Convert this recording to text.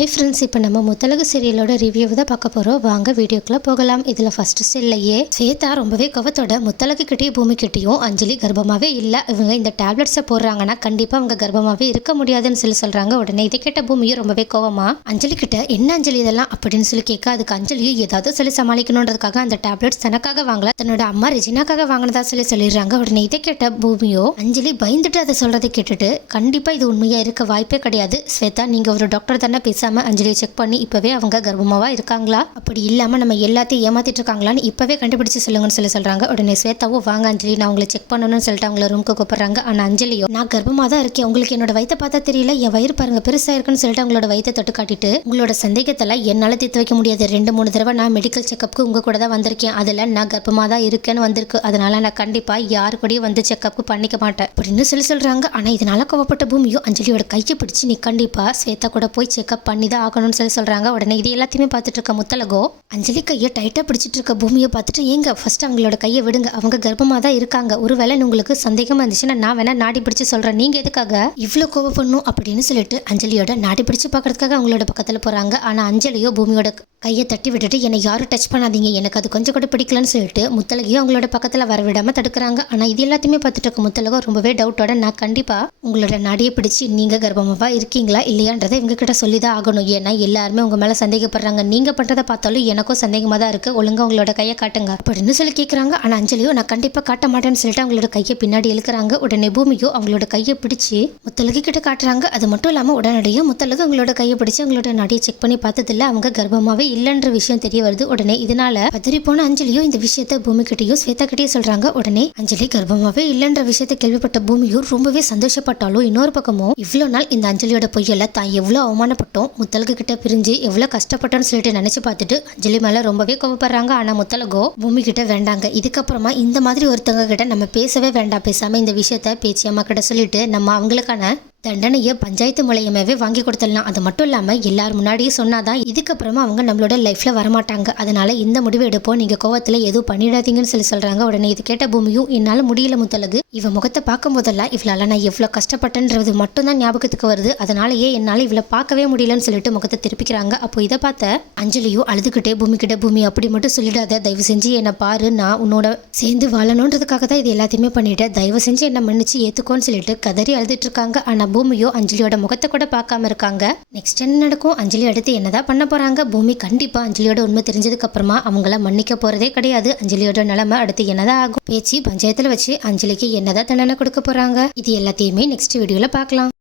Hi friends, இப்போ நம்ம Muthazhagu சீரியலோட review தான் பார்க்க போகிறோம். வாங்க வீடியோக்குள்ளே போகலாம். இதில் ஃபர்ஸ்ட் ஸ்டில்லையே ஸ்வேதா ரொம்பவே கோவத்தோட முத்தழகு கிட்டேயும் பூமி கிட்டேயும் அஞ்சலி கர்ப்பமாகவே இல்லை, இவங்க இந்த டேப்லெட்ஸை போடுறாங்கன்னா கண்டிப்பாக அவங்க கர்ப்பமாகவே இருக்க முடியாதுன்னு சொல்கிறாங்க. உடனே இதை கேட்ட பூமியும் ரொம்பவே கோவமா அஞ்சலி கிட்ட என்ன அஞ்சலி இதெல்லாம் அப்படின்னு கேட்க, அதுக்கு அஞ்சலியும் ஏதாவது சமாளிக்கணுன்றதுக்காக அந்த டேப்லெட்ஸ் தனக்காக வாங்கல, தன்னோட அம்மா ரெஜினாக்காக வாங்கினதா சொல்லிடுறாங்க. உடனே இதை கேட்ட பூமியோ அஞ்சலி பயந்துட்டு அதை சொல்றதை கேட்டுட்டு, கண்டிப்பாக இது உண்மையாக இருக்க வாய்ப்பே கிடையாது ஸ்வேதா, நீங்கள் ஒரு டாக்டர் தானே, பேசாம அஞ்சலியை செக் பண்ணி இப்பவே அவங்க கர்ப்பமாவா இருக்காங்களா, அப்படி இல்லாம நம்ம எல்லாத்தையும் ஏமாத்திட்டு இருக்காங்களான்னு இப்பவே கண்டுபிடிச்சு சொல்லுங்கன்னு சொல்றாங்க. உடனே ஸ்வேதாவோ வாங்க அஞ்சலி, நான் உங்களை செக் பண்ணணும்னு சொல்லிட்டு அவங்கள ரூமுக்கு கூப்பிடுறாங்க. ஆனா அஞ்சலியோ நான் கர்ப்பமா தான் இருக்கேன், உங்களுக்கு என்னோட வயித்தை பார்த்தா தெரியல, என் வயிறு பாருங்க பெருசா இருக்குன்னு சொல்லிட்டு அவங்களோட வயித்தை தொட்டு காட்டிட்டு, உங்களோட சந்தேகத்தெல்லாம் என்னால தீர்த்து வைக்க முடியாது, 2-3 தடவை நான் மெடிக்கல் செக்அப்க்கு உங்க கூட தான் வந்திருக்கேன், அதுல நான் கர்ப்பமா தான் இருக்கேன்னு வந்திருக்கு, அதனால நான் கண்டிப்பா யாரு கூடயும் வந்து செக்அப்க்கு பண்ணிக்க மாட்டேன் அப்படின்னு சொல்றாங்க. ஆனா இதனால கோவப்பட்ட பூமியும் அஞ்சலியோட கையை பிடிச்சு, நீ கண்டிப்பா ஸ்வேதா கூட போய் செக்அப் பண்ணி தான் ஆகணும்னு சொல்றாங்க. உடனே இது எல்லாத்தையுமே பார்த்துட்டு இருக்க முத்தழகோ அஞ்சலி கையை டைட்டா பிடிச்சிட்டு இருக்க பூமியை பார்த்துட்டு, ஏங்க ஃபர்ஸ்ட் அவங்களோட கையை விடுங்க, அவங்க கர்ப்பமா தான் இருக்காங்க, ஒருவேளை உங்களுக்கு சந்தேகமா இருந்துச்சுன்னா நான் வேணா நாடி பிடிச்சு சொல்றேன், நீங்க எதுக்காக இவ்வளவு கோவம் பண்ணும் அப்படின்னு சொல்லிட்டு அஞ்சலியோட நாடி பிடிச்சு பாக்குறதுக்காக அவங்களோட பக்கத்துல போறாங்க. ஆனா அஞ்சலியோ பூமியோட கையை தட்டி விட்டுட்டு, என்னை யாரும் டச் பண்ணாதீங்க, எனக்கு அது கொஞ்சம் கூட பிடிக்கலன்னு சொல்லிட்டு முத்தழகையும் அவங்களோட பக்கத்துல வரவிடாம தடுக்கிறாங்க. ஆனா இது எல்லாத்தையுமே பார்த்துட்டு இருக்க முத்தழகோ ரொம்பவே டவுட்டோட, நான் கண்டிப்பா உங்களோட நாடியை பிடிச்சு நீங்க கர்ப்பமாவா இருக்கீங்களா இல்லையான்றதை இவங்க கிட்ட சொல்லிதான் ஆகணும், ஏன்னா எல்லாருமே உங்க மேல சந்தேகப்படுறாங்க, நீங்க பண்றதை பார்த்தாலும் எனக்கும் சந்தேகமா தான் இருக்கு, ஒழுங்கா உங்களோட கையை காட்டுங்க அப்படின்னு சொல்லி கேட்கறாங்க. ஆனா அஞ்சலியோ நான் கண்டிப்பா காட்ட மாட்டேன்னு சொல்லிட்டு அவங்களோட கையை பின்னாடி இழுக்கிறாங்க. உடனே பூமியோ அவங்களோட கையை பிடிச்சு முத்தழகு கிட்ட காட்டுறாங்க. அது மட்டும் இல்லாம உடனடியாக முத்தழகு அவங்களோட கையை பிடிச்சு அவங்களோட நாடியை செக் பண்ணி பார்த்ததில்ல, அவங்க கர்ப்பமாவே இல்லைன்ற விஷயம் தெரிய வருது. உடனே இதனால பதறி போன அஞ்சலியோ இந்த விஷயத்த பூமி கிட்டேயோ ஸ்வேதா கிட்டேயும் சொல்றாங்க. உடனே அஞ்சலி கர்ப்பமாவே இல்லைன்ற விஷயத்த கேள்விப்பட்ட பூமியும் ரொம்பவே சந்தோஷப்பட்டாலும், இன்னொரு பக்கமும் இவ்வளவு நாள் இந்த அஞ்சலியோட பொய்யல தான் எவ்வளவு அவமானப்பட்டோம், முத்தழகு கிட்ட பிரிஞ்சு எவ்வளவு கஷ்டப்பட்டோம்னு சொல்லிட்டு நினைச்சு பார்த்துட்டு அஞ்சலி மேல ரொம்பவே கோவப்படுறாங்க. ஆனா முத்தழகோ பூமி கிட்ட வேண்டாங்க, இதுக்கப்புறமா இந்த மாதிரி ஒருத்தவங்க கிட்ட நம்ம பேசவே வேண்டாம், பேசாம இந்த விஷயத்த பேச்சியம்மா கிட்ட சொல்லிட்டு நம்ம அவங்களுக்கான தண்டனையை பஞ்சாயத்து மூலயமாவே வாங்கி கொடுத்துடலாம், அது மட்டும் இல்லாமல் எல்லார் முன்னாடியே சொன்னாதான் இதுக்கப்புறமா அவங்க நம்மளோட லைஃப்ல வரமாட்டாங்க, அதனால இந்த முடிவு எடுப்போம், நீங்க கோவத்தில் எதுவும் பண்ணிடாதீங்கன்னு சொல்றாங்க. உடனே இது கேட்ட பூமியும் என்னால் முடியல முத்தழகு, இவ முகத்தை பார்க்கும் போதெல்லாம் இவளால நான் எவ்வளோ கஷ்டப்பட்டேன்றது மட்டும்தான் ஞாபகத்துக்கு வருது, அதனாலயே என்னால் இவளை பார்க்கவே முடியலன்னு சொல்லிட்டு முகத்தை திருப்பிக்கிறாங்க. அப்போ இதை பார்த்த அஞ்சலியும் அழுதுகிட்டே பூமி கிட்ட, பூமி அப்படி மட்டும் சொல்லிடாத, தயவு செஞ்சு என்னை பாரு, நான் உன்னோட சேர்ந்து வாழணுன்றதுக்காக தான் இது எல்லாத்தையுமே பண்ணிட்டேன், தயவு செஞ்சு என்ன மன்னிச்சு ஏத்துக்கோன்னு சொல்லிட்டு கதறி அழுதுட்டு இருக்காங்க. ஆனா பூமியோ அஞ்சலியோட முகத்தை கூட பார்க்காம இருக்காங்க. நெக்ஸ்ட் என்ன நடக்கும், அஞ்சலி அடுத்து என்னதான் பண்ண போறாங்க, பூமி கண்டிப்பா அஞ்சலியோட உண்மை தெரிஞ்சதுக்கு அப்புறமா அவங்கள மன்னிக்க போறதே கிடையாது, அஞ்சலியோட நிலைமை அடுத்து என்னதான் ஆகும், பேச்சு பஞ்சாயத்துல வச்சு அஞ்சலிக்கு என்னதான் தண்டனை கொடுக்க போறாங்க, இது எல்லாத்தையுமே நெக்ஸ்ட் வீடியோல பார்க்கலாம்.